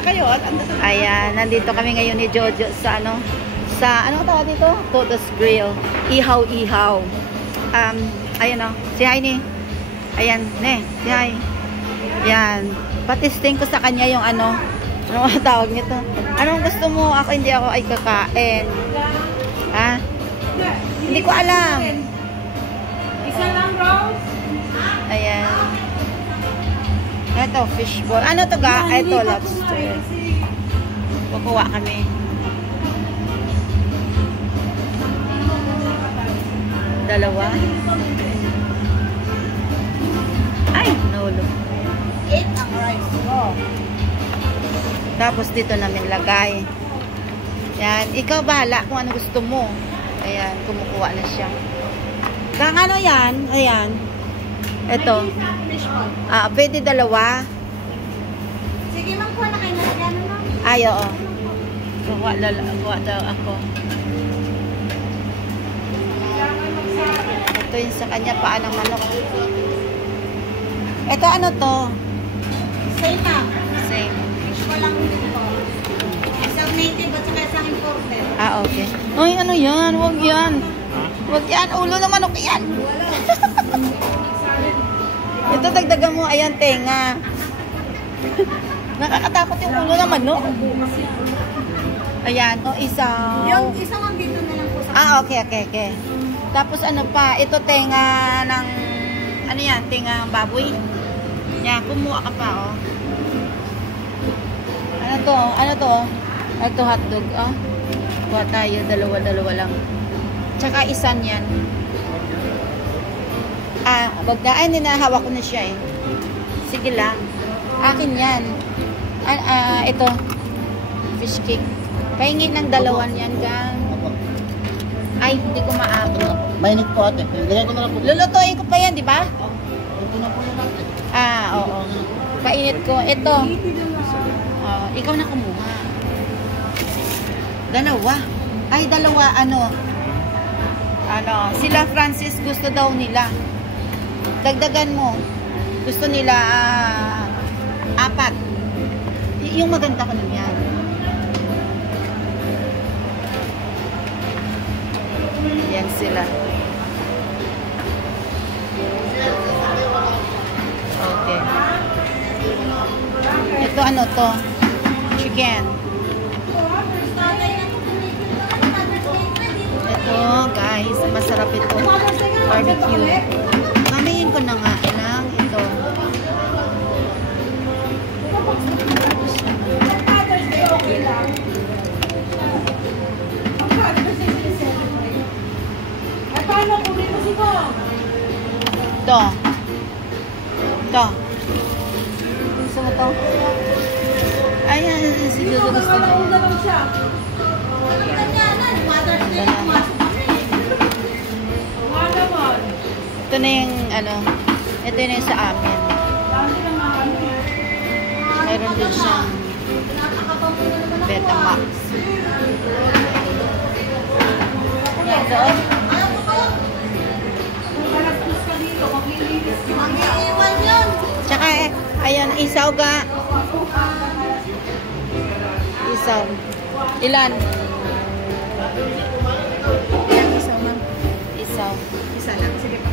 kayo. Ayan, nandito kami ngayon ni Jojo sa ano tawag dito? Toto's Grill. Ihaw-ihaw. Ayan o. Si hi ni. Ayan, ne. Si hi. Ayan. Patisting ko sa kanya yung ano tawag nito? Anong gusto mo? Ako hindi ako ay kakain. Ha? Hindi ko alam. Isa lang, Rose. Ayan. Ito, fishball. Ano to ga? Ito, lobster. Kukuha kami. Dalawa. Ay, nahulog. 8 ang rice ko. Tapos dito namin lagay. Yan. Ikaw bahala kung ano gusto mo. Ayan, kumukuha na siya. Kang ano yan? Ayan. Ito. Pwede dalawa. Sige, magkuha na kayo na gano'n, no? Ay, oo. Kuha daw ako. Ito yung sa kanya, paan ng manok. Ito ano to? Same na. Same. Fish ko lang dito. Isang native at saka isang imported. Okay. Ay, ano yan? Huwag yan. Huwag yan. Ulo ng manok yan. Ito, dagdagan mo. Ayan, tenga. Nakakatakot yung ulo ng manok. Ayan. O, isaw. Yung isang ang dito na lang po sa... Okay. Tapos ano pa? Ito, tenga ng... Ano yan? Tenga ng baboy. Yan, kumuha ka pa, oh. Ano to? Ito, hotdog, oh. Kuha tayo. Dalawa lang. Tsaka isan yan. Bagdaan din na hawak ko na siya eh. Sige lang. Akin yan. Ito. Fish cake. Pahingi ng dalawan yan, gang. Ay, hindi ko maabot. Mainit po ate. Lagay ko na lang po. Lulutuin ko pa yan, di ba? Ito na po na natin. Oo. Painit ko. Ito. Ikaw na kumuha. Dalawa. Ay, dalawa. Sila Francis gusto daw nila. Dagdagan mo. Gusto nila 4. Yung maganda ko nun yan. Yan sila. Okay. Ito ano to? Chicken. Ito guys, masarap ito. Barbecue. Mamayin ko na nga lang ito. Ito. Gusto mo to? Ayan, siguro gusto mo. Ito na yung ito na yung sa amin. Mayroon din siyang Betamax. Yan doon. Tsaka, ayan, isaw ga. Isaw. Ilan? Ilang isaw, ma'am? Isaw. Isa lang. Sige pa.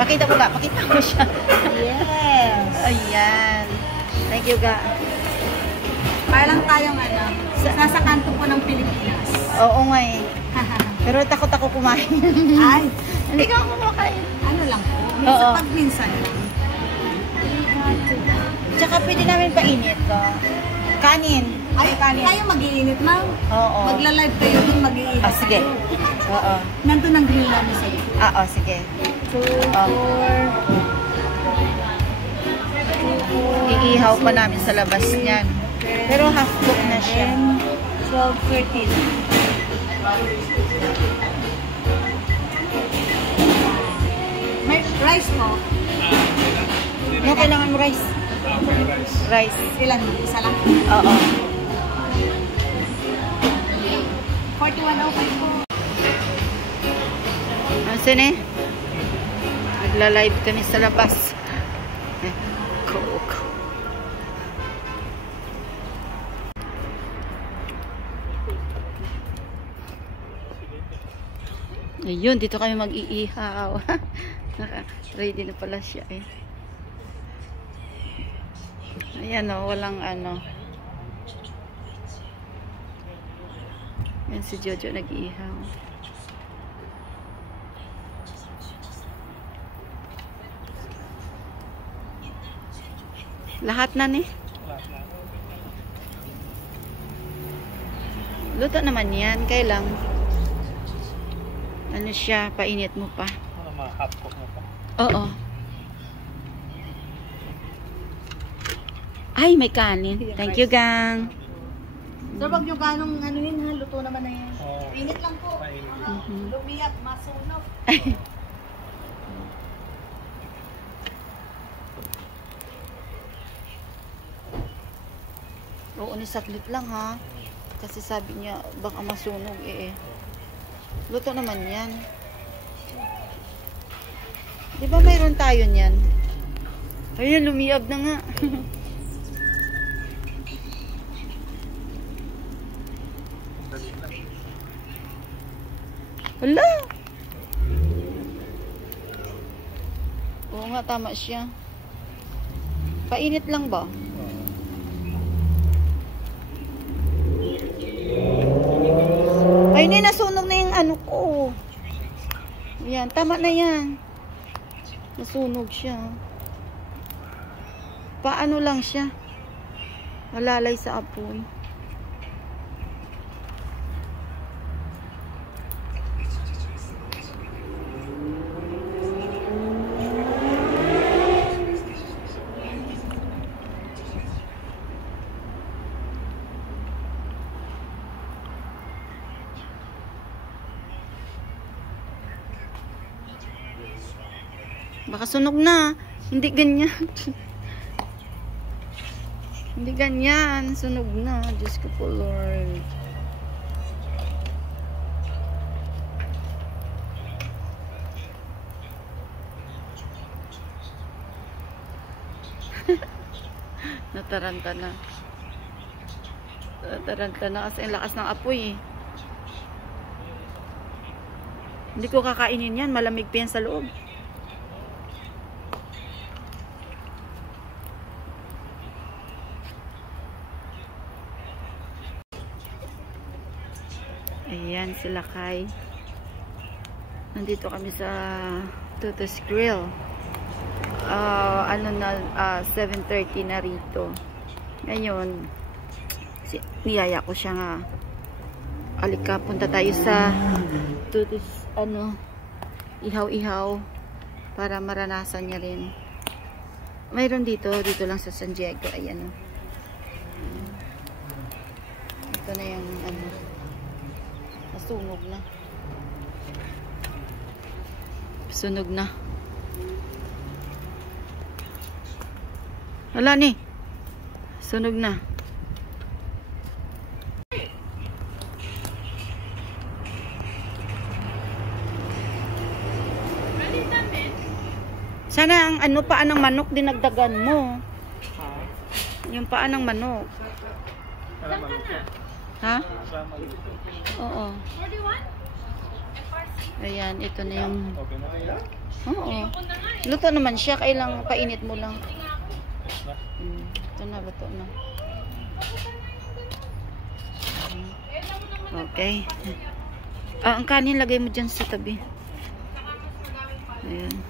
Pakita ko ga. Pakita ko siya. Yes. Ayan. Thank you ga. Parang tayong nasa kanto po ng Pilipinas. Oo nga eh. Pero takot ako kumain. Ay, Hindi ka ako kumakain. ano lang po. Oo. Pag minsan lang. Tsaka pwede namin painit ka. Kanin. Ay, kayo mag-iinit, ma'am. Oo. Magla-live kayo dun, mag-iinit. Sige. Oo. Nandun ang grill namin sa'yo. Oo, sige. 2, 4. Iihaw pa namin sa labas niyan. Pero half cook na siya. 12, 13. May rice po. No, kailangan mo rice. Rice. Ilan? Isa lang? Oo. 41 okay po. Sine? Nagla-live kami sa labas. Coke. Ayun, dito kami mag-iihaw. Ready na pala siya eh. Ayan o, walang ano. Ayan si Jojo nag-iihaw. Lahat na ni. Luto naman yan. Kailang ano siya, painit mo pa. Half cook mo pa. Oo. Ay, may kanin. Thank you, gang. Sir, wag nyo ganong ano yun ha, luto naman na yan. Init lang po. Mhm. Lumiyak, masunog. Oo, ni saglit lang ha. Kasi sabi niya, baka masunog eh. Luto naman yan. Di ba mayroon tayo niyan? Ayun, lumiyab na nga. Hala! Oo nga, tama siya. Painit lang ba? Ay, hindi, nasunog na yung ano ko. Yan, tama na yan. Nasunog siya. Paano lang siya? Malalay sa apoy. Baka sunog na. Hindi ganyan. Hindi ganyan. Sunog na. Diyos ko po, Lord. Nataranta na. Nataranta na kasi ang lakas ng apoy eh. Hindi ko kakainin yan. Malamig pa yan sa loob. Ayan sila Kai. Nandito kami sa Toto's Grill. Ano na 7:30 na rito. Ngayon niyaya ko siya nga. Alika, punta tayo sa Toto's ano, ihaw-ihaw para maranasan niya rin. Mayroon dito lang sa San Diego. Ayan. Ito na yung ano, sunog na. Sunog na. Wala ni. Sunog na. Sana ang ano, paan ng manok dinagdagan mo. Yung paan ng manok. Ha? Oo. Ayan, ito na yung... Oo. Luto naman siya. Kailang painit mo lang. Ito na, luto na. Okay. Ang kanin lagay mo dyan sa tabi. Ayan.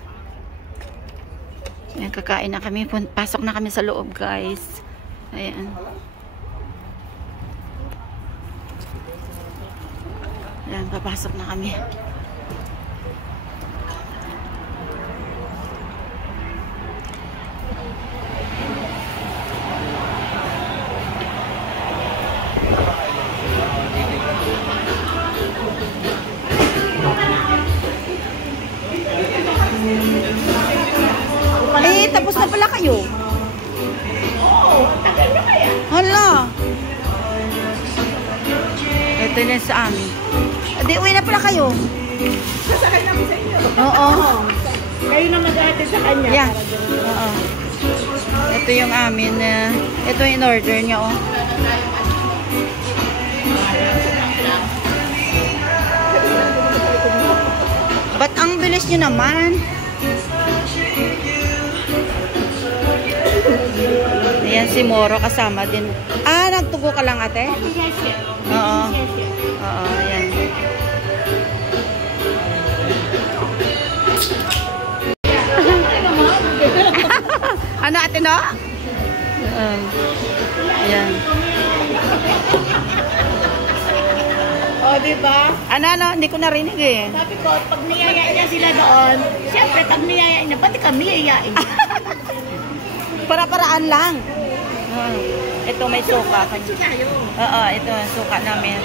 Ayan, kakain na kami. Pasok na kami sa loob, guys. Ayan. Ayan, papasok na kami. Eh, tapos na pala kayo. Hala. Ito na sa amin. Di, uwi na pala kayo. Sasakay namin sa inyo. Oo. Kayo na mag-aatid sa kanya. Yeah. Oo. Ito yung amin. Ito yung in-order niya, oh. Ba't ang bilis nyo naman? Ayan si Moro kasama din. Ah, nagtugo ka lang ate? Oo. Oo, ayan. Ano ate no? Ayan. O, diba? Ano? Hindi ko narinig eh. Sabi ko, pag niyayain niya sila doon, siyempre, pag niyayain niya, pati kami yayain. Para-paraan lang. Ito may suka. Tayo. Oo, ito suka namin.